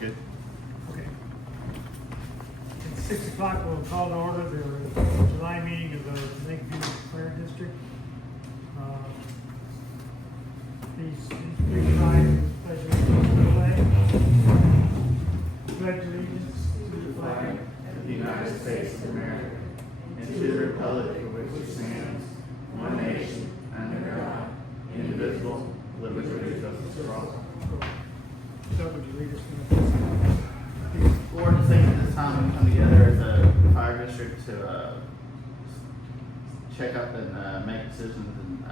Good. Okay. At 6 o'clock, we'll call to order the July meeting of the Lakeview Fire District. Please rise and pledge allegiance to the flag. Pledge allegiance to the flag of the United States of America, and to the republic for which it stands, one nation, under God, indivisible, liberty and justice for all. Doug, would you lead us in the first? Board and State at this time we come together as a fire district to check up and make decisions and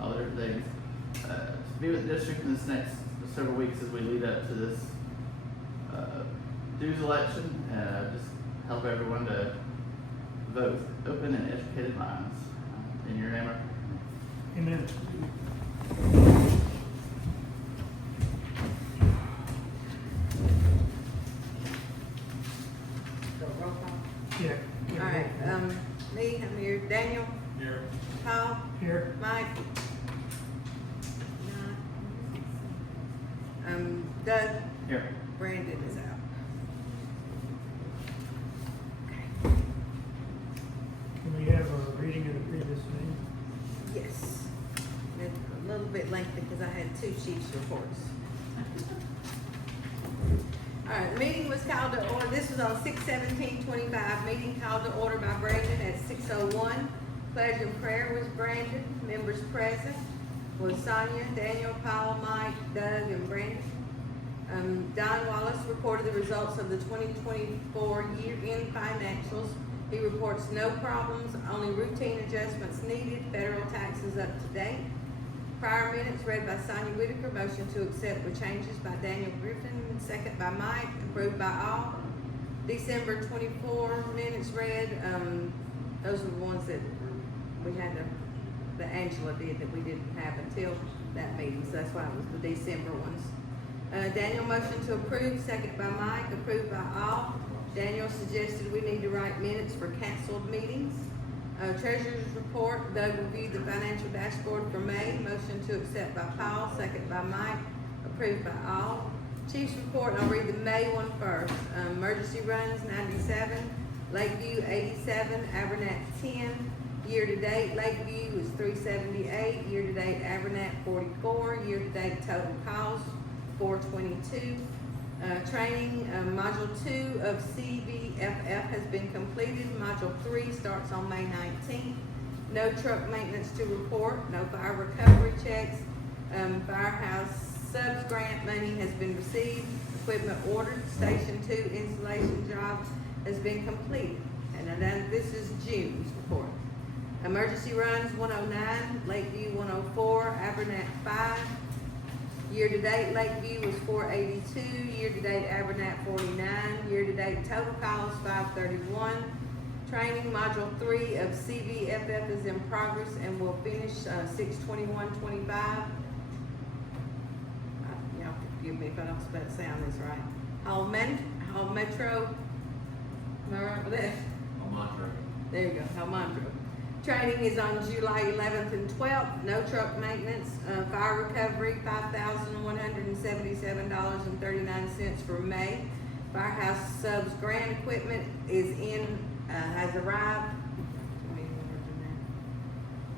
all other things. To be with the district in this next several weeks as we lead up to this dues election, just help everyone to vote with open and educated minds. In your name, I pray. Amen. Roll call. Yeah. All right, me, I'm here, Daniel, Here. Paul, Here. Mike. Doug, Here. Brandon is out. Can we have a reading of the previous meeting? Yes. It's a little bit lengthy because I had two chiefs' reports. All right, the meeting was called to order, this was on 6/17/25, meeting called to order by Brandon at 6:01. Pledge and prayer was Brandon, members present was Sonia, Daniel, Paul, Mike, Doug, and Brandon. Don Wallace reported the results of the 2024 year-end financials. He reports no problems, only routine adjustments needed, federal taxes up to date. Prior minutes read by Sonia Whitaker, motion to accept with changes by Daniel Griffin, second by Mike, approved by all. December 24 minutes read, those are the ones that we had that Angela did that we didn't have until that meeting, so that's why it was the December ones. Daniel motion to approve, second by Mike, approved by all. Daniel suggested we need to write minutes for canceled meetings. Treasurer's report, Doug reviewed the financial dashboard for May, motion to accept by Paul, second by Mike, approved by all. Chief's report, I'll read the May one first. Emergency runs 97, Lakeview 87, Abernathy 10. Year-to-date, Lakeview was 378, year-to-date Abernathy 44, year-to-date total calls 422. Training, Module 2 of CVFF has been completed. Module 3 starts on May 19th. No truck maintenance to report, no fire recovery checks. Firehouse subs grant money has been received. Equipment ordered. Station 2 installation job has been completed. And then this is June's report. Emergency runs 109, Lakeview 104, Abernathy 5. Year-to-date, Lakeview was 482, year-to-date Abernathy 49, year-to-date total calls 531. Training, Module 3 of CVFF is in progress and will finish 6/21/25. Y'all forgive me if I don't spell sound this right. Hall Metro, am I right with that? Almantra. There you go, Almantra. Training is on July 11th and 12th. No truck maintenance. Fire recovery, $5,177.39 for May. Firehouse subs grant equipment is has arrived.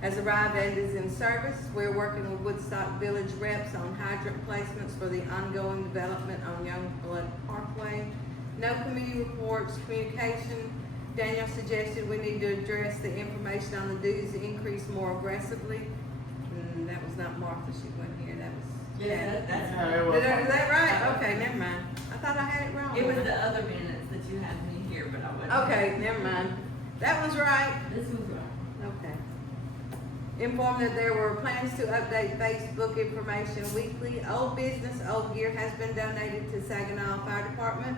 Has arrived and is in service. We're working with Woodstock Village reps on hydrant placements for the ongoing development on Youngblood Parkway. No committee reports, communication. Daniel suggested we need to address the information on the dues increase more aggressively. That was not Martha, she wasn't here, that was. Yeah, that's Yeah, right. it was. Is that right? Okay, never mind. I thought I had it wrong. It was the other minutes that you had me here, but I wasn't. Okay, never mind. That was right. This was right. Okay. Informed that there were plans to update Facebook information weekly. Old business, old gear has been donated to Saginaw Fire Department.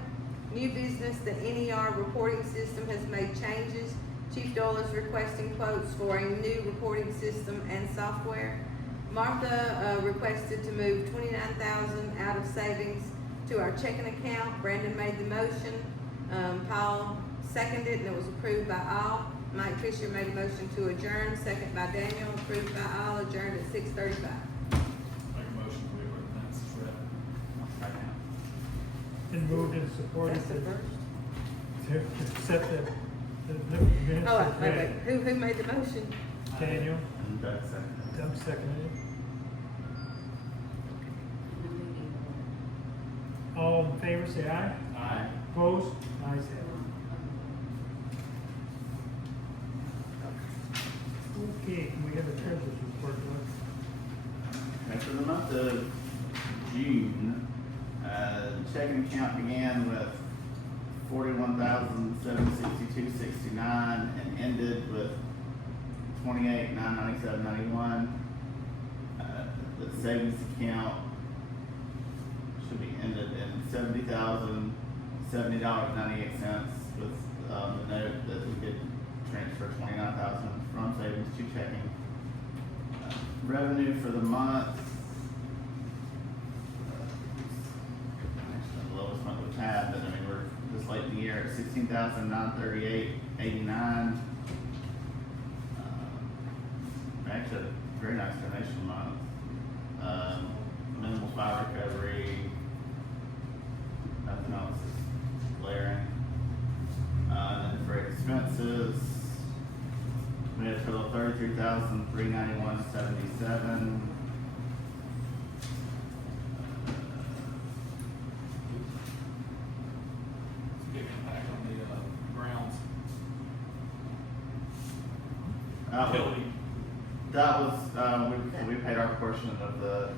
New business, the NER reporting system has made changes. Chief Doyle is requesting quotes for a new reporting system and software. Martha requested to move $29,000 out of savings to our checking account. Brandon made the motion. Paul seconded and it was approved by all. Mike Fisher made a motion to adjourn, second by Daniel, approved by all, adjourned at 6:35. Make a motion to approve the minutes as read. It's Been moved and supported That's the to first. accept the minutes. Oh, as wait, read. who made the motion? Daniel, And Doug seconded. Doug seconded it. All in favor, say aye. Aye. Opposed? Ayes have it. Okay, can we have a treasurer's report, Doug? Okay, for the month of June, checking account began with 41,762.69 and ended with 28,997.91. The savings account should be ended in $70,070.98 with the note that we did transfer 29,000 from savings to checking. Revenue for the month, actually the lowest month we've had, but I mean, we're this late in the year at 16,938.89. Actually, a very nice donation month. Minimal fire recovery, nothing else is glaring. And then for expenses, we had a total of 33,391.77. Big impact on the grounds. Uh, That was, we paid our portion of the,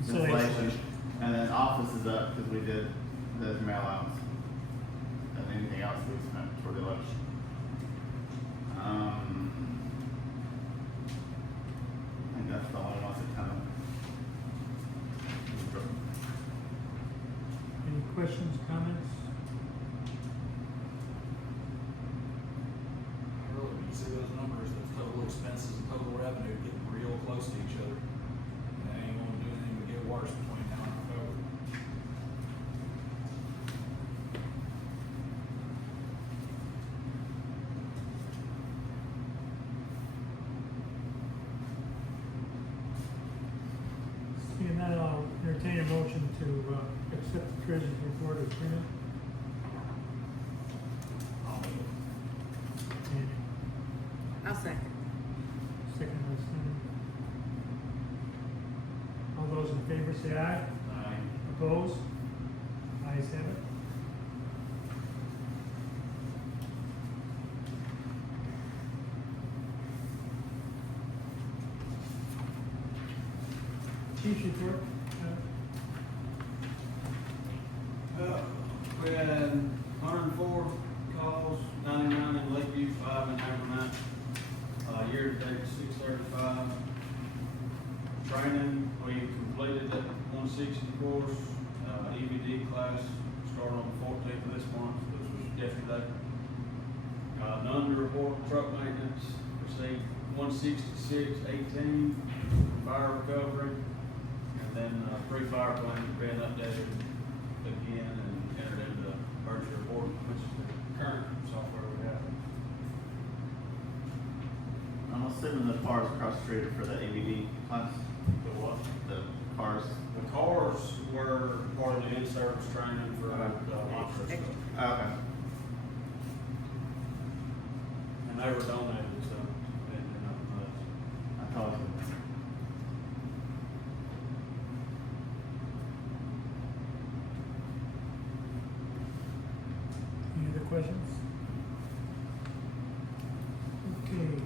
installation. And then office is up because we did those mail outs. And anything else we spent pretty much. I think that's the only ones that kind of. Any questions, comments? Really, when you see those numbers, those total expenses and total revenue getting real close to each other. And they ain't gonna do anything but get worse between now and October. Seeing that, I'll entertain a motion to accept the treasurer's report as printed. And I'll second. second by Cindy. All those in favor say aye. Aye. Opposed? Ayes have it. Chief's report. We had 104 calls, 99 in Lakeview, 5 in Hammerman. Year to date, 635. Training, we completed that 160 course, EVD class, started on the 14th of this month, which was yesterday. None to report truck maintenance, received 166.18, fire recovery, and then pre-fire plan is being updated again and entered into emergency report, which is the current software we have. I'm assuming the cars across the street are for the AVD class, The what? the cars. The cars were part of the in-service training for the monster stuff, Okay. and they were donated, so they didn't have much. I thought. Any other questions? Okay.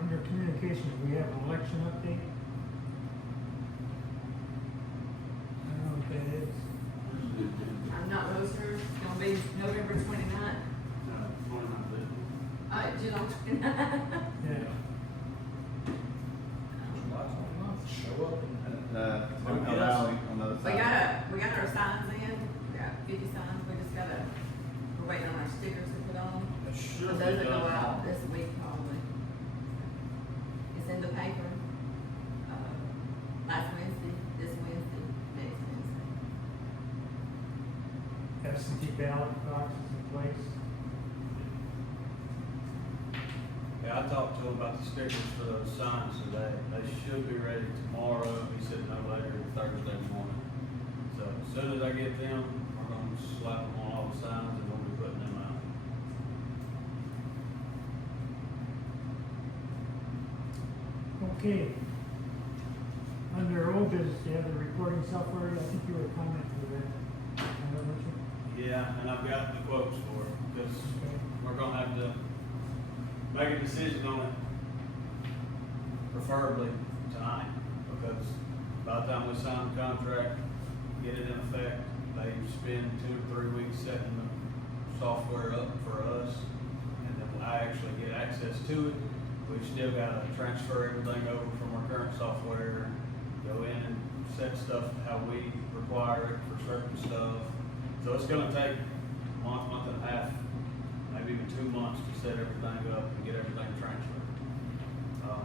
Under communications, we have an election update. I don't know what that is. I'm not real sure, it's gonna be November 29th. 29 July 29th. Yeah. July 29th, show up and. Twin Hill Valley on the other We side. got our signs in, we got 50 signs, we just we're waiting on our stickers to put on. That should But be those will go done. out this week probably. It's in the paper, last Wednesday, this Wednesday, next Wednesday. Absentee ballot boxes in place. Yeah, Yeah, I talked to him about the stickers for those signs today. They should be ready tomorrow. He said no later than Thursday morning. So as soon as I get them, we're gonna slap them on all the signs and we'll be putting them out. Okay. Under old business, you have the recording software, I think you were commenting to that. Richard? Yeah, and I've got the quotes for it, because Okay. we're gonna have to make a decision on it, preferably tonight, because by the time we sign the contract, get it in effect, they spend 2 to 3 weeks setting the software up for us, and then when I actually get access to it, we've still gotta transfer everything over from our current software, go in and set stuff how we require it for certain stuff. So it's gonna take a month and a half, maybe even 2 months to set everything up and get everything transferred.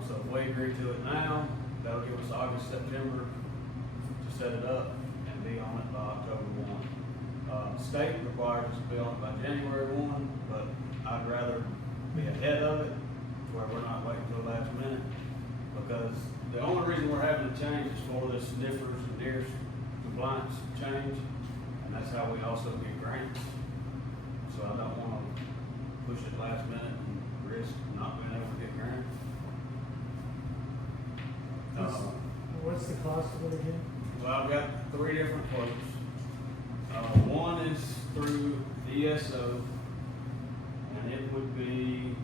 So if we agree to it now, that'll give us August, September to set it up and be on it by October 1. State requires us to be on it by January 1, but I'd rather be ahead of it to where we're not waiting till the last minute. Because the only reason we're having to change is for this NIFRS and DEERS compliance change, and that's how we also get grants. So I don't wanna push it last minute and risk not being able to get grants. What's the cost of it again? Well, I've got 3 different quotes. One is through ESO, and it would be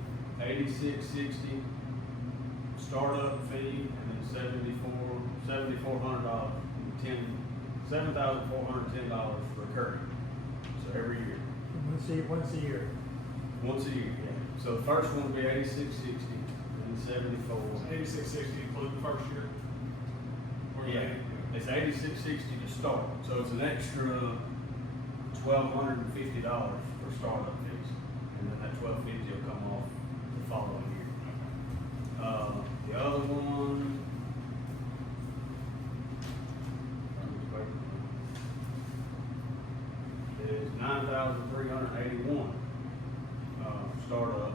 $86.60 startup fee, and then $7,400, $7,410 recurring. So every year, Once a year. once a year. Yeah. So the first one would be $86.60, and then $74. 8660 include the first year? Or Yeah, it's $86.60 to start, so it's an extra $1,250 for startup fees, and then that $1,250 will come off the following year. The other one. Is $9,381, startup,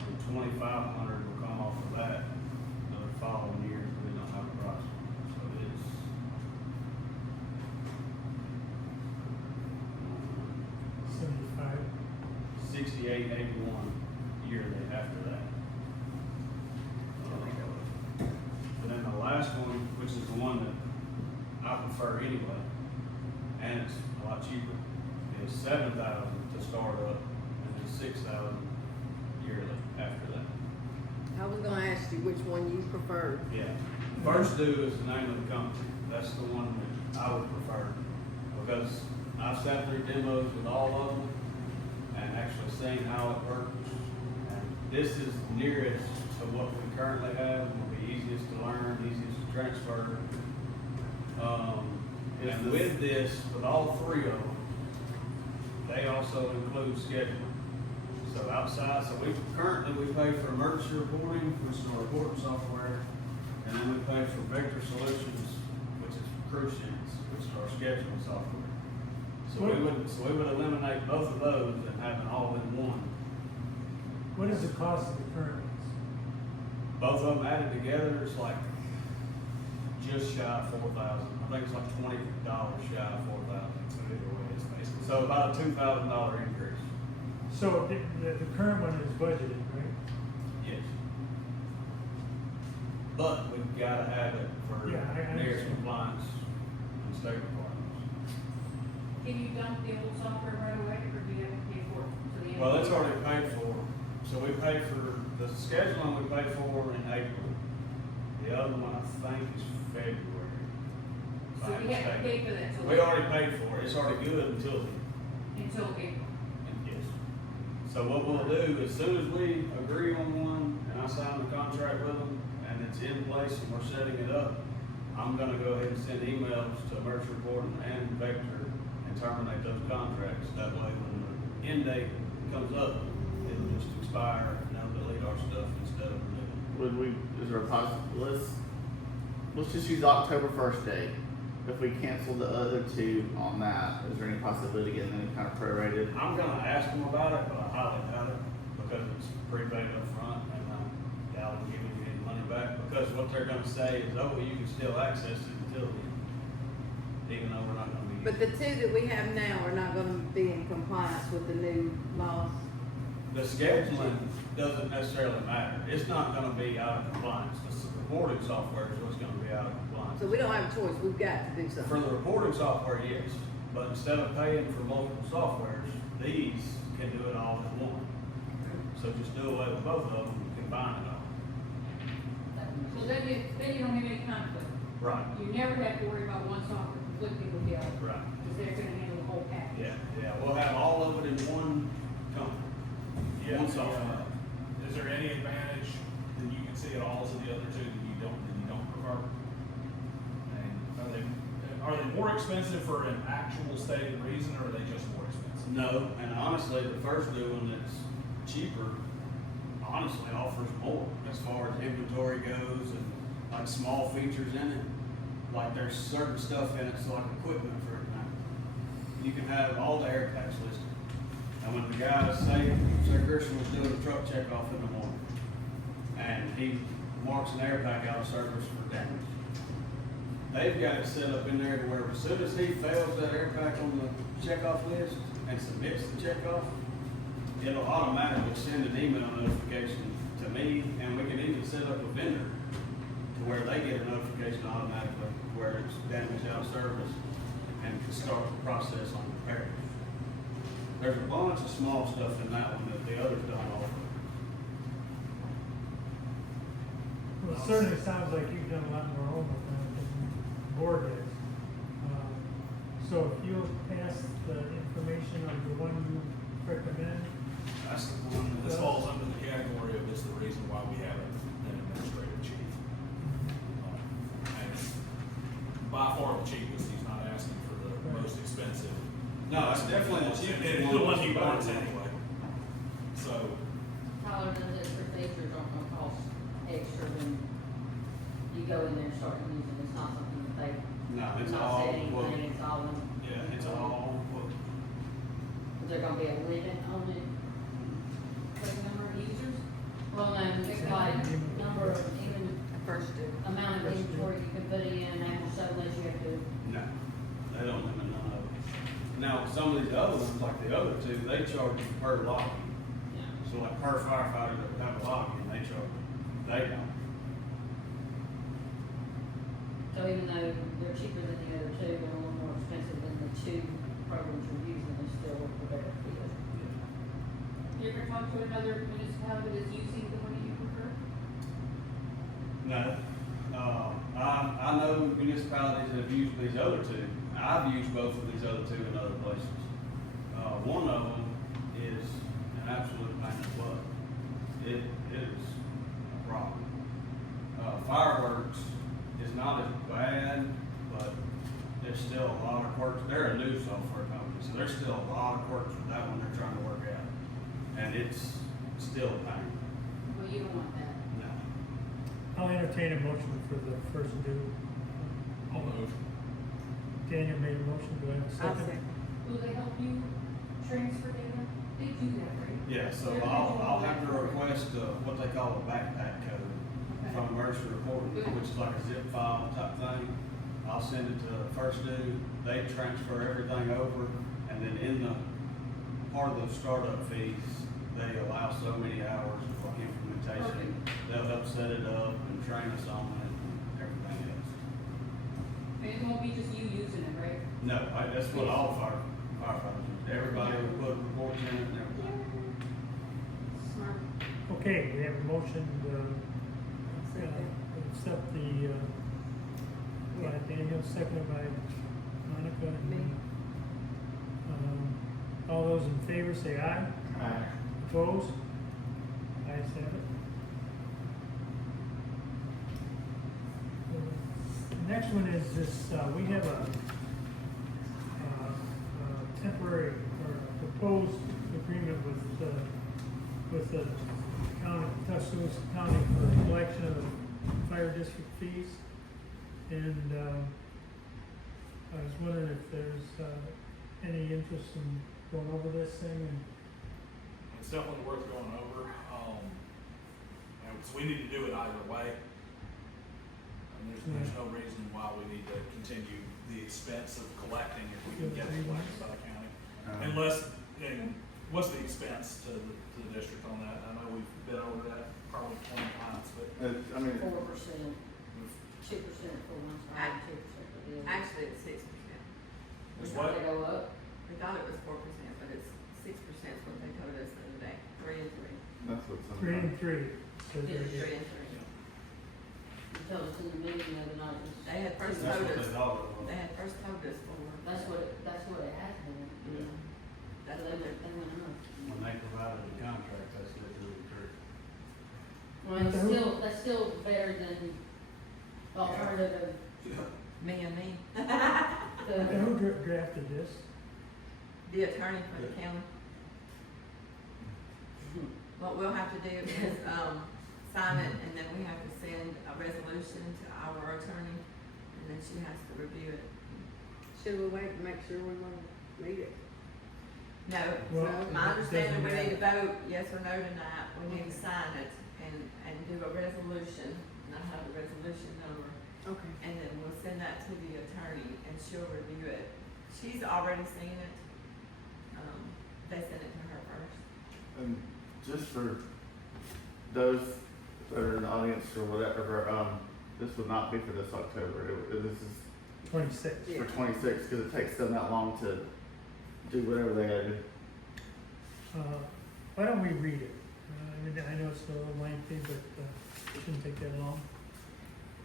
and $2,500 will come off of that the following year, if we don't have a price. So it's $68.81 yearly after that. And then the last one, which is the one that I prefer anyway, and it's a lot cheaper, is $7,000 to start up, and then $6,000 yearly after that. I was gonna ask you which one you preferred. Yeah. First due is the name of the company. That's the one that I would prefer, because I've sat through demos with all of them and actually seen how it works. And this is nearest to what we currently have, will be easiest to learn, easiest to transfer. And with this, with all 3 of them, they also include scheduling. So outside, so we pay for emergency reporting, which is our reporting software, and then we pay for Vector Solutions, which is Crucians, which is our scheduling software. So we would eliminate both of those and have it all in one. What is the cost of the current ones? Both of them added together, it's like just shy of 4,000. I think it's like $20 shy of 4,000. So either way, it's basically. So about a $2,000 increase. So the current one is budgeted, right? Yes. But we've gotta have it for Yeah, I nearest understand. compliance and state requirements. Can you dump the old software right away, or do you have to pay for it to the end? Well, it's already paid for, so we paid for, the scheduling we paid for in April. The other one, I think, is February. if So I'm we have to mistaken. pay for that, so. We already paid for it, it's already good until then. Until April. Yes. So what we'll do, as soon as we agree on one, and I sign the contract with them, and it's in place and we're setting it up, I'm gonna go ahead and send emails to Emergency Reporting and Vector and terminate those contracts. That way, when the end date comes up, it'll just expire and they'll delete our stuff instead of renewing. Would we, is there a let's just use October 1st date. If we cancel the other 2 on that, is there any possibility of getting them kind of prorated? I'm gonna ask them about it, but I highly doubt it, because it's prepaid up front, and Because what they're gonna say is, oh, well, you can still access the utility, even though we're not gonna be. But the two that we have now are not gonna be in compliance with the new laws. The scheduling doesn't necessarily matter. It's not gonna be out of compliance. The reporting software is what's gonna be out of compliance. So we don't have a choice, we've got to do For something. the reporting software, yes, but instead of paying for multiple softwares, these can do it all in one. So just do away with both of them, and combine it all. So then you don't have any conflict. Right, You never have to worry about one software conflicting with the other. right. Because they're gonna handle the whole package. Yeah, we'll have all of it in one company. Yeah, One software. is there any advantage that you can see at all to the other two that you don't prefer? And are they more expensive for an actual stated reason, or are they just more expensive? No, and honestly, the first new one that's cheaper, honestly offers more as far as inventory goes and like small features in it. Like there's certain stuff in it, so like equipment for example. You can have all the air packs listed. And when the guy, say Christian was doing a truck check off in the morning, and he marks an air pack out of service for damage. They've got it set up in there to where as soon as he fails that air pack on the checkoff list and submits the checkoff, it'll automatically send an email notification to me, and we can even set up a vendor to where they get a notification automatically where it's damaged out of service and can start the process on repairs. There's a bunch of small stuff in that one that the others don't offer. Well, it certainly sounds like you've done a lot more homework than the board has. So if you'll pass the information on the one you recommend, That's the one, this falls under the category of it's the reason why we have an administrative chief. And by far the cheapest, he's not asking for the most expensive. No, it's definitely the cheapest It's one. the one he wants anyway. So, Tyler, those extra features aren't gonna cost extra when you go in there and start using it. It's not something that they, No, it's not all, said anything, it's all, yeah, it's all, is there gonna be a limit on it? For the number of users, Well, no, it's like number of, even First do. amount of inventory you can put in, and so that you have to, no, they don't limit none of it. Now, some of these other ones, like the other two, they charge you per login. yeah. So like per firefighter that would have a login, they charge, they don't. So even though they're cheaper than the other two, they're a little more expensive than the two programs you're using, they still work for better field. you ever talk to another municipality that's using the one you prefer? No, I know municipalities that have used these other two. I've used both of these other two in other places. One of them is an absolute pain in the butt. It is a problem. Fireworks is not as bad, but there's still a lot of quirks. They're a new software company, so there's still a lot of quirks with that one they're trying to work out. And it's still a pain. Well, you don't want that. No. I'll entertain a motion for the first due. I'll move. Daniel made a motion, do I have a I'll second? second. Will they help you transfer data? They do that, right? Yeah, so I'll have to request what they call a backpack code Okay. from emergency reporting, which is like a zip file type thing. I'll send it to First Due, they transfer everything over, and then in the part of the startup fees, they allow so many hours of like implementation. They'll help set it up and train us on it and everything else. And it won't be just you using it, right? No, that's what all firefighters use. Everybody will put reports in it and everything. Smart. Okay, we have a motion to accept the, by Daniel, seconded by Monica. Me. All those in favor say aye. Aye. Opposed? Ayes have it. The next one is this, we have a temporary or proposed agreement with the county, Tuscaloosa County for collection of fire district fees. And, I was wondering if there's, any interest in going over this thing and It's definitely worth going over. And so we need to do it either way. there's no reason why we need to continue the expense of collecting if we can get it collected by the county. Unless, and what's the expense to the district on that? I know we've been over that probably 20 times, but 4%, 2% for one side, 2% for the other. Actually, it's 6%. Is They what? go up. We thought it was 4%, but it's 6% is what they told us the other day, 3 and 3. That's what's on 3 and 3. So Yeah, they're 3 good. and 3. You told us in the meeting the other night. it was They had first 2%. That's what notice. they thought it was. They had first told us for. That's what it has been. Yeah. That's So what they they, went up. When they provided the contract, that's what they true. Well, that's still better than the alternative me and me, And to, who drafted this? the attorney for the county. What we'll have to do is, sign it, and then we have to send a resolution to our attorney, and then she has to review it. Should we wait to make sure we want to read it? No, Well, my it understanding, we doesn't need to vote yes or no tonight, we need to sign it and do a resolution, and I have the resolution number, Okay. and then we'll send that to the attorney, and she'll review it. She's already seen it, they sent it to her first. And just for those that are in the audience or whatever, this would not be for this October. This is 26. for 26 because it takes them that long to do whatever they gotta do. Why don't we read it? I mean, I know it's a little lengthy, but it shouldn't take that long.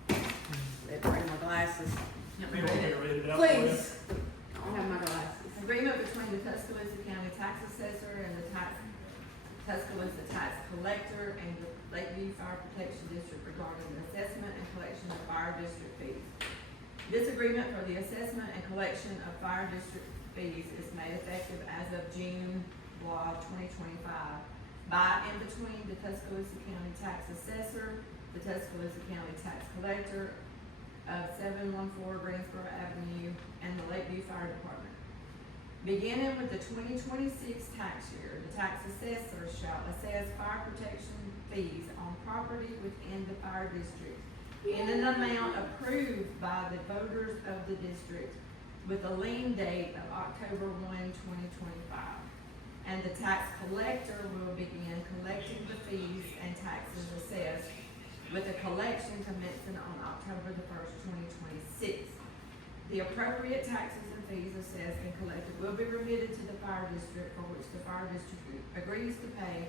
Let's bring my glasses. Let You me want read me it. to read it out for you? Please. I don't have my glasses. Agreement between the Tuscaloosa County Tax Assessor and the Tuscaloosa Tax Collector and the Lakeview Fire Protection District regarding the assessment and collection of fire district fees. This agreement for the assessment and collection of fire district fees is made effective as of June 2025 by and between the Tuscaloosa County Tax Assessor, the Tuscaloosa County Tax Collector of 714 Greensboro Avenue, and the Lakeview Fire Department. Beginning with the 2026 tax year, the tax assessor shall assess fire protection fees on property within the fire district in an amount approved by the voters of the district with a lien date of October 1, 2025. And the tax collector will begin collecting the fees and taxes assessed with a collection commencing on October the 1st, 2026. The appropriate taxes and fees assessed and collected will be remitted to the fire district for which the fire district agrees to pay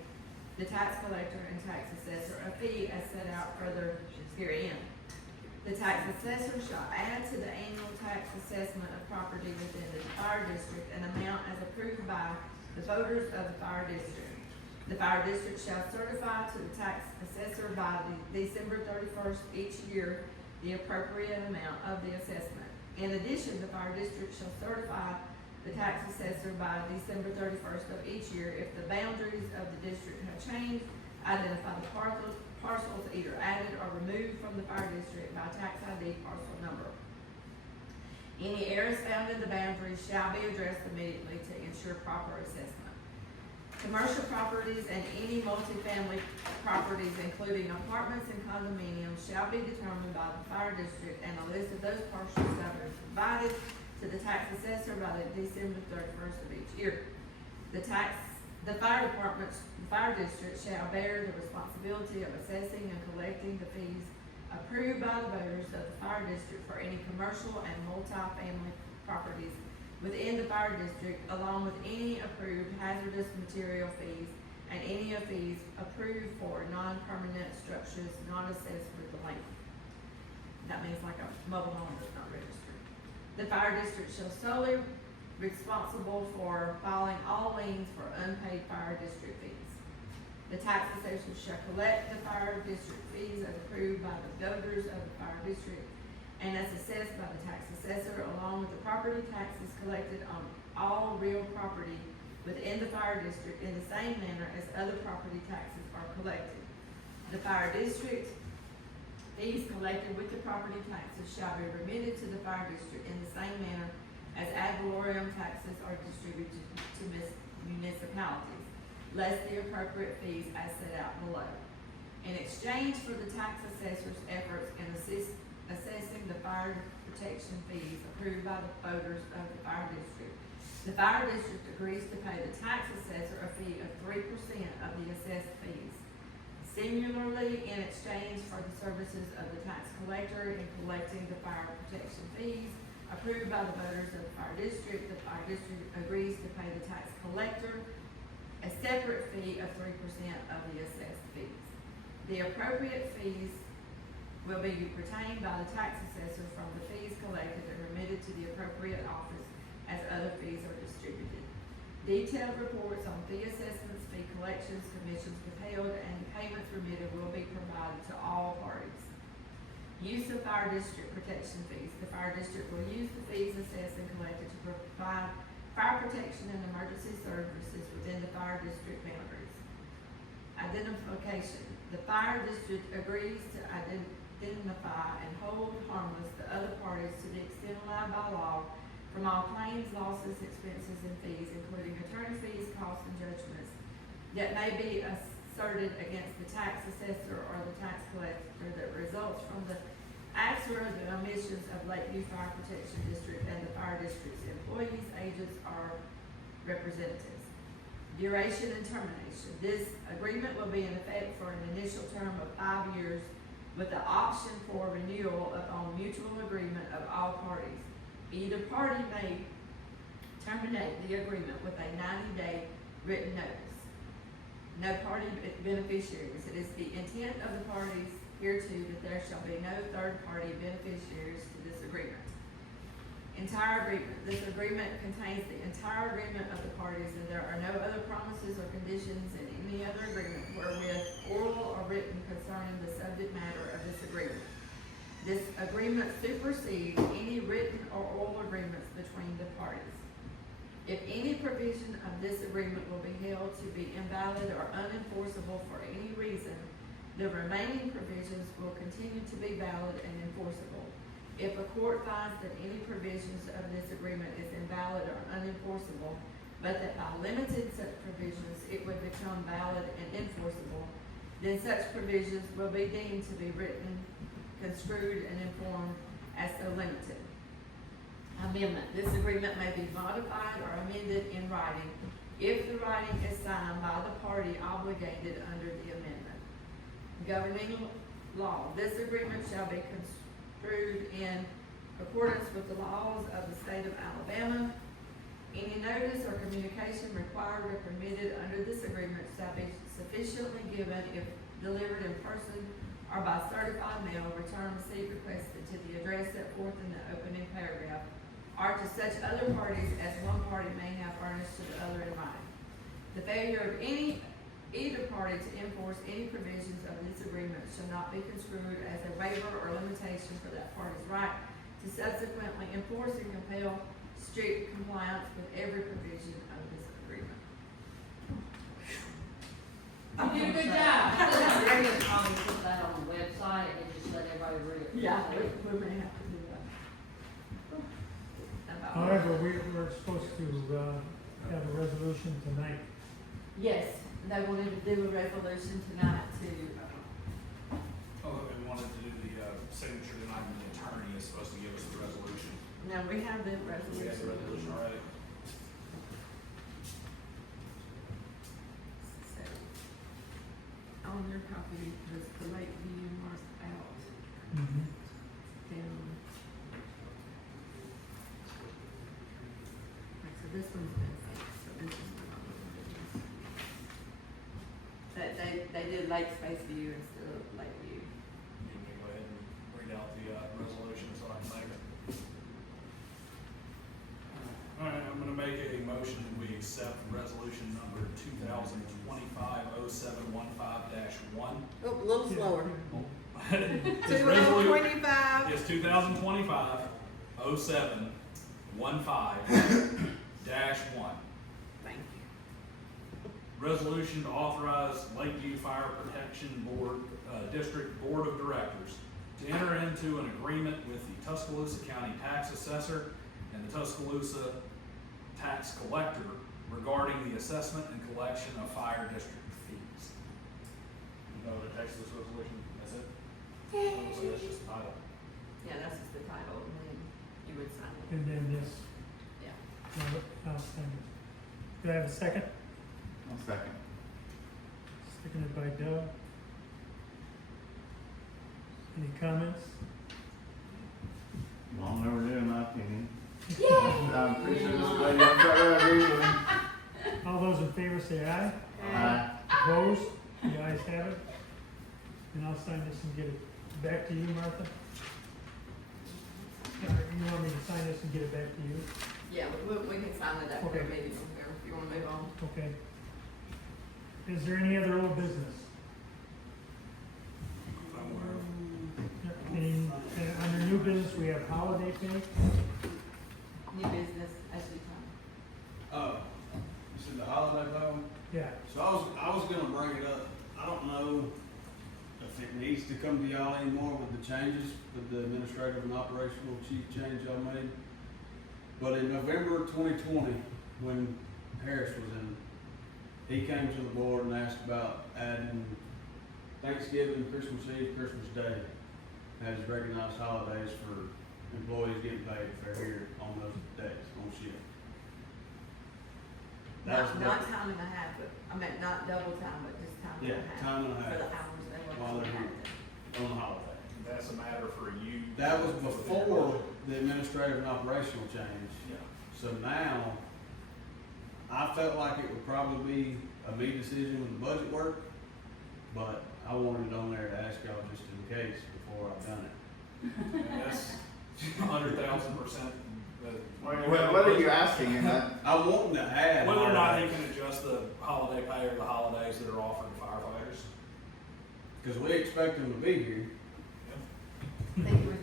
the tax collector and tax assessor a fee as set out further herein. The tax assessor shall add to the annual tax assessment of property within the fire district an amount as approved by the voters of the fire district. The fire district shall certify to the tax assessor by the December 31st each year the appropriate amount of the assessment. In addition, the fire district shall certify the tax assessor by December 31st of each year if the boundaries of the district have changed, identify the parcels either added or removed from the fire district by tax ID parcel number. Any errors found in the boundaries shall be addressed immediately to ensure proper assessment. Commercial properties and any multifamily properties, including apartments and condominiums, shall be determined by the fire district, and a list of those parcels shall be provided to the tax assessor by the December 31st of each year. The fire district shall bear the responsibility of assessing and collecting the fees approved by the voters of the fire district for any commercial and multifamily properties within the fire district, along with any approved hazardous material fees and any of fees approved for non-permanent structures not assessed with the lien. That means like a mobile home that's not registered. The fire district shall solely responsible for filing all liens for unpaid fire district fees. The tax assessor shall collect the fire district fees as approved by the voters of the fire district and as assessed by the tax assessor, along with the property taxes collected on all real property within the fire district in the same manner as other property taxes are collected. The fire district fees collected with the property taxes shall be remitted to the fire district in the same manner as ad valorem taxes are distributed to municipalities, less the appropriate fees as set out below. In exchange for the tax assessor's efforts in assessing the fire protection fees approved by the voters of the fire district. The fire district agrees to pay the tax assessor a fee of 3% of the assessed fees. Similarly, in exchange for the services of the tax collector in collecting the fire protection fees approved by the voters of the fire district agrees to pay the tax collector a separate fee of 3% of the assessed fees. The appropriate fees will be retained by the tax assessor from the fees collected and remitted to the appropriate office as other fees are distributed. Detailed reports on fee assessments, fee collections, commissions withheld, and payments remitted will be provided to all parties. Use of fire district protection fees. The fire district will use the fees assessed and collected to provide fire protection and emergency services within the fire district boundaries. Identification. The fire district agrees to identify and hold harmless the other parties to the extent allowed by law from all claims, losses, expenses, and fees, including attorney fees, costs, and judgments that may be asserted against the tax assessor or the tax collector that results from the acts or the omissions of Lakeview Fire Protection District and the fire district's employees, agents, or representatives. Duration and termination. This agreement will be in effect for an initial term of 5 years with the option for renewal upon mutual agreement of all parties. Either party may terminate the agreement with a 90-day written notice. No party beneficiaries. It is the intent of the parties hereto that there shall be no third-party beneficiaries to this agreement. Entire agreement. This agreement contains the entire agreement of the parties, and there are no other promises or conditions in any other agreement wherewith oral or written concerning the subject matter of this agreement. This agreement supersedes any written or oral agreements between the parties. If any provision of this agreement will be held to be invalid or unenforceable for any reason, the remaining provisions will continue to be valid and enforceable. If a court finds that any provisions of this agreement is invalid or unenforceable, but that by limiting such provisions it would become valid and enforceable, then such provisions will be deemed to be written, construed, and informed as so limited. Amendment. This agreement may be modified or amended in writing if the writing is signed by the party obligated under the amendment. Governing law. This agreement shall be construed in accordance with the laws of the state of Alabama. Any notice or communication required or permitted under this agreement shall be sufficiently given if delivered in person or by certified mail, return receipt requested to the address set forth in the opening paragraph, or to such other parties as one party may have furnished to the other in writing. The failure of either party to enforce any provisions of this agreement shall not be construed as a waiver or limitation for that party's right to subsequently enforce and compel strict compliance with every provision of this agreement. You did a good job. We're gonna probably put that on the website and just let everybody read it. Yeah, we may have to do that. However, we're supposed to, have a resolution tonight. Yes, they wanted to do a resolution tonight to, Oh, we wanted to do the, signature tonight, and the attorney is supposed to give us the resolution. now we have the We have the resolution resolution. already. So, on your copy, was the Lakeview marked out down. Okay, so this one's been fixed, so this is not what it is. That they did Lake Space View instead of Lakeview. You can go ahead and read out the, resolution so I can make it. Alright, I'm gonna make a motion that we accept resolution number 2025-0715-1. Oh, a little slower. It's 2025. It's 2025-0715-1. Thank you. Resolution to authorize Lakeview Fire Protection Board, District Board of Directors to enter into an agreement with the Tuscaloosa County Tax Assessor and the Tuscaloosa Tax Collector regarding the assessment and collection of fire district fees. You know the text of this resolution, that's it? So that's just the title. Yeah, that's just the title, and then you would sign it. and then this, Yeah. I'll send it. Do I have a second? One second. Seconded by Doug. Any comments? Long overdue, in my opinion. I'm pretty sure this lady up there agrees with me. All those in favor say aye. Aye. Opposed? The ayes have it. And I'll sign this and get it back to you, Martha. You want me to sign this and get it back to you? Yeah, we can sign it after Okay. the meeting, if you wanna move on. Okay. Is there any other old business? I'm aware of. Any, under new business, we have holiday pay. New business, as you come. You said the holiday vote? Yeah, So I was gonna bring it up. I don't know if it needs to come to y'all anymore with the changes, with the administrative and operational chief change y'all made. But in November 2020, when Harris was in, he came to the board and asked about adding Thanksgiving, Christmas Eve, Christmas Day as recognized holidays for employees getting paid if they're here on those days, on shift. That's Not what- time and a half, but, I meant not double time, but just time and Yeah, a half. time and a For the half hours they work. while they're here on the holiday. That's a matter for you. That was before the administrative and operational change. Yeah. So now, I felt like it would probably be a me decision with the budget work, but I wanted it on there to ask y'all just in case before I've done it. And that's 100,000%. What are you asking in that? I want to add. Whether or not holidays, he can adjust the holiday pay or the holidays that are offered to firefighters. Cause we expect them to be here. I think it was,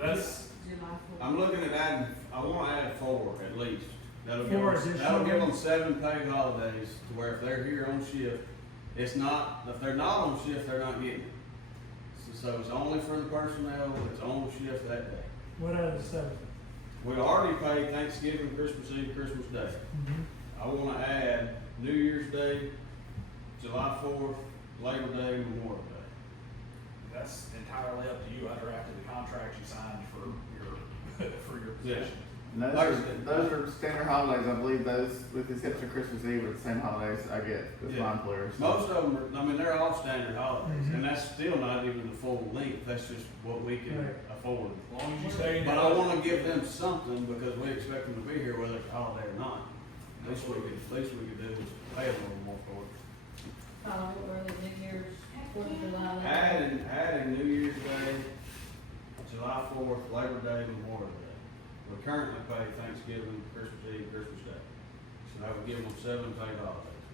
That's- July 4th. I'm looking at adding, I wanna add 4 at least. That'll Four give them, additional that'll give them days? 7 paid holidays to where if they're here on shift, it's not, if they're not on shift, they're not getting it. So it's only for the personnel that's on shift that day. what are the seven? We already paid Thanksgiving, Christmas Eve, Christmas Day. I wanna add New Year's Day, July 4th, Labor Day, Memorial Day. That's entirely up to you. I drafted the contract you signed for your position. And those are standard holidays, I believe those, with the exception of Christmas Eve, are the same holidays I get with Yeah. my employers. Most of them are, I mean, they're all standard holidays, Mhm. and that's still not even the full length, that's just what we can Right. afford. As long as you stay in your But I budget. wanna give them something, because we expect them to be here whether it's a holiday or not. Least we could do is pay a little more for it. Early New Year's, 4th of July. Adding New Year's Day, July 4th, Labor Day, Memorial Day. We currently pay Thanksgiving, Christmas Eve, Christmas Day. So that would give them 7 paid holidays.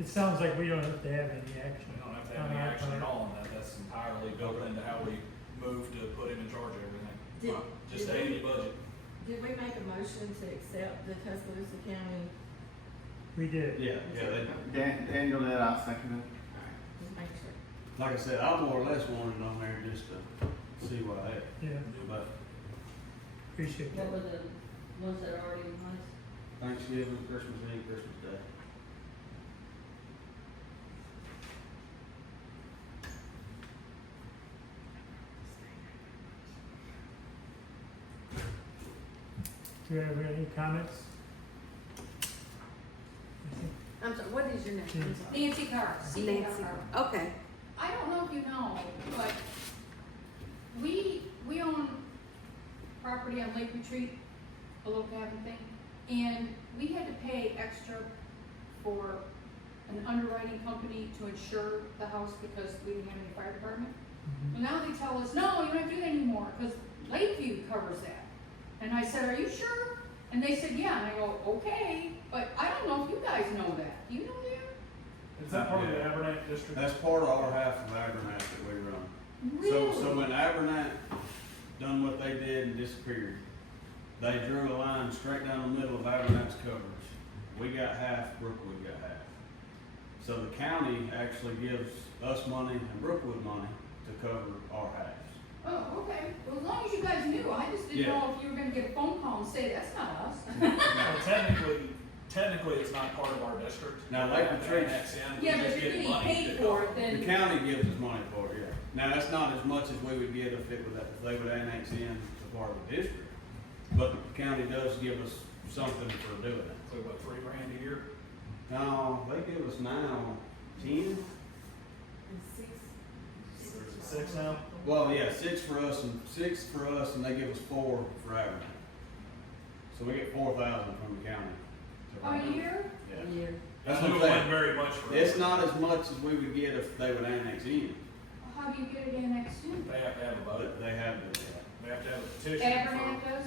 It sounds like we don't have to have any action. We don't have to have any action at all on that. That's entirely built into how we move to put him in charge of everything. Did- Just did stay in we- your budget. Did we make a motion to accept the Tuscaloosa County? We did. Yeah, Daniel did, I seconded. Alright, just make sure. like I said, I more or less wanted it on there just to see what I had. Yeah, But appreciate that. What were the ones that are already in place? Thanksgiving, Christmas Eve, Christmas Day. Do you have any comments? I'm sorry, what is your name? I'm sorry. Nancy Carr, Nancy. Okay, I don't know if you know, but we own property on Lake Retreat, a little cabin thing, and we had to pay extra for an underwriting company to insure the house because we didn't have any fire department. Mhm. Well, now they tell us, no, you don't have to do that anymore, because Lakeview covers that. And I said, are you sure? And they said, yeah, and I go, okay, but I don't know if you guys know that. Do you know that? Is that part of the Abernathy district? That's part of our half of Abernathy that we run. Really? So when Abernathy done what they did and disappeared, they drew a line straight down the middle of Abernathy's coverage. We got half, Brookwood got half. So the county actually gives us money and Brookwood money to cover our halves. Oh, okay. Well, as long as you guys knew, I just didn't Yeah. know if you were gonna get a phone call and say, that's not us. Well, technically, it's not part of our district. Now, Lake Retreat- Annex in, we Yeah, just but you're get getting money paid to for cover it, The then, county gives us money for it, yeah. Now, that's not as much as we would get if they would annex in to part of the district, but the county does give us something for doing it. So what, $3,000 a year? No, they give us now 10. There's 6 now? Well, yeah, 6 for us and they give us 4 for Abernathy. So we get 4,000 from the county. A year? Yeah. That's That's what I'm not saying. very much for us. It's not as much as we would get if they would annex in, How do you get it annexed in? They have to have a vote. but they have to. They have to have a petition. Abernathy does,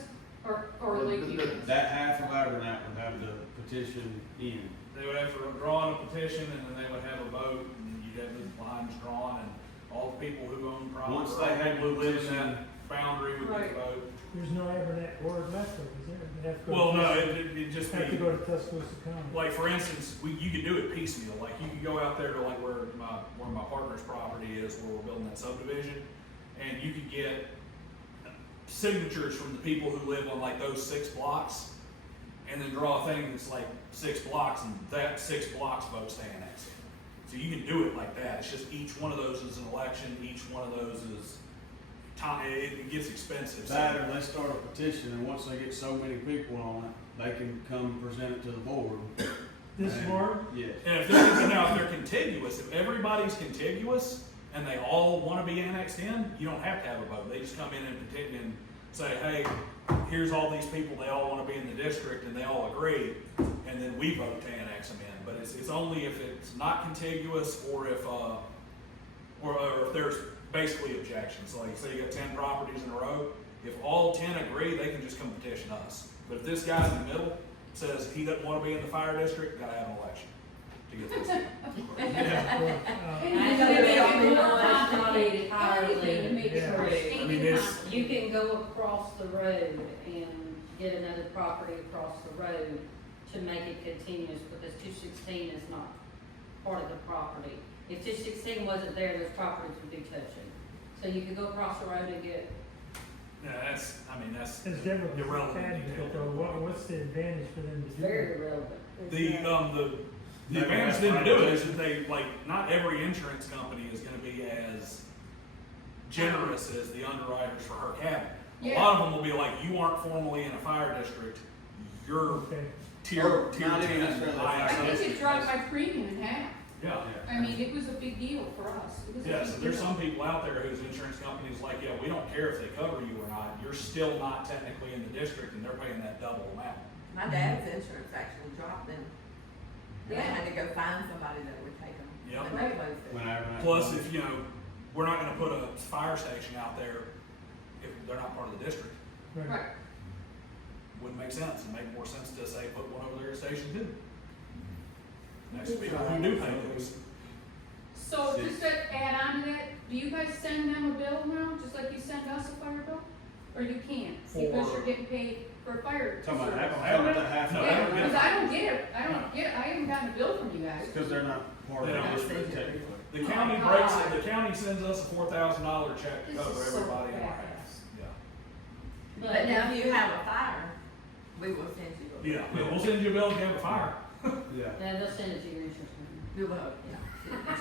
or Lakeview does? That half of Abernathy would have to petition in. They would have to draw on a petition, and then they would have a vote, and you'd have the lines drawn, and all the people who own property, Once or they all the had people who live in petition- that boundary would get Right. the vote. There's no Abernathy word left, though, is there? They have to go Well, to- no, it'd just Have to be, go to Tuscaloosa County. like, for instance, you could do it piecemeal, like, you could go out there to like where my partner's property is, where we're building that subdivision, and you could get signatures from the people who live on like those 6 blocks, and then draw a thing that's like 6 blocks, and that 6 blocks votes to annex it. So you can do it like that, it's just each one of those is an election, each one of those is time, it gets expensive. So- That or they start a petition and once they get so many people on it, they can come present it to the board. This And- board? Yes. And if they're contiguous, if everybody's contiguous and they all want to be annexed in, you don't have to have a vote. They just come in and petition and say, hey, here's all these people, they all want to be in the district, and they all agree, and then we vote to annex them in. But it's only if it's not contiguous or if there's basically objections. So like say you got 10 properties in a row, if all 10 agree, they can just come petition us. But if this guy in the middle says he doesn't want to be in the fire district, gotta have an election to get this. And I you know make they it all more know that's not complicated, entirely everything to make it Yeah. more I mean, stinking it's- complicated. You can go across the road and get another property across the road to make it continuous, because 216 is not part of the property. If 216 wasn't there, those properties would be touching. So you could go across the road and get, Yeah, that's As Deborah irrelevant advocate, detail. though, what's the advantage for them to it's do very that? irrelevant. The advantage to them to do it is that they, like, not every insurance company is gonna be as generous as the underwriters for her cabin. A Yeah. lot of them will be like, you aren't formally in a fire district, you're Okay, tier Or 10. not even necessarily high I access. think it dropped my premium in half. Yeah, I mean, it was a big deal for us. It was a yeah, big so there's deal. some people out there whose insurance company's like, yeah, we don't care if they cover you or not, you're still not technically in the district and they're paying that double amount. My dad's insurance actually dropped them. They had to go find somebody that would take them. Yep. When they closed it. When Abernathy- Plus, if, we're not gonna put a fire station out there if they're not part of the district. right. Right. Wouldn't make sense. It'd make more sense to say, put one over there at Station 2. Next to people who do pay those. So just to add on to that, do you guys send them a bill now, just like you send us a fire bill? Or you can't, because For- you're getting paid for fire Talking about service? that half of No, Yeah, Abernathy. because I don't get it, I haven't gotten a bill from you guys. Because they're not part of They the don't. district technically. The county Oh, breaks God. it, the county sends us a $4,000 check to This cover is so everybody in our badass. house. Yeah. But now if you have a fire, we will send you a. Yeah, we'll send you a bill if you have a fire. Yeah. Yeah, they'll send it to your insurance company. We will, yeah.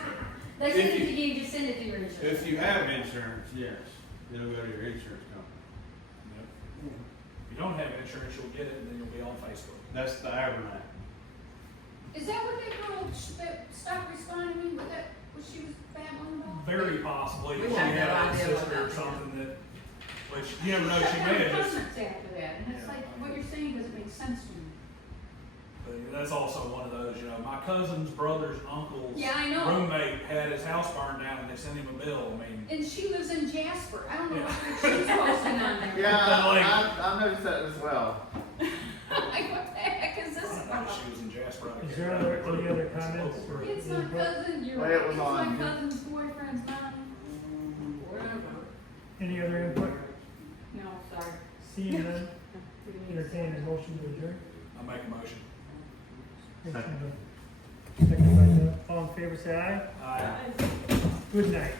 They If send it you- to you, just send it to your insurance. If you have insurance, yes, it'll go to your insurance company. If you don't have insurance, you'll get it and then you'll be on Facebook. That's the Abernathy. Is that what that girl that stopped responding to me, what she was babbling about? Very possibly. We She have no had a idea what sister or that something that, which, you never know, she Shut may down have just. comments after that, and it's Yeah. like, what you're saying doesn't make sense to me. But that's also one of those, my cousin's brother's uncle's Yeah, I know. roommate had his house burned down and they sent him a bill. I mean, And she lives in Jasper, I don't know Yeah. what she's posting on there. Yeah, But like- I noticed that as well. Like, what the heck is I this don't know, about? she was in Jasper. I don't Is care. there any other comments or? It's my cousin, you're Well, right, it was it's my on- cousin's boyfriend's mom. Any other input? No, sorry. Seeing none, entertain a motion to adjourn. I make a motion. Second by Doug. All in favor, say aye. Aye. Good night.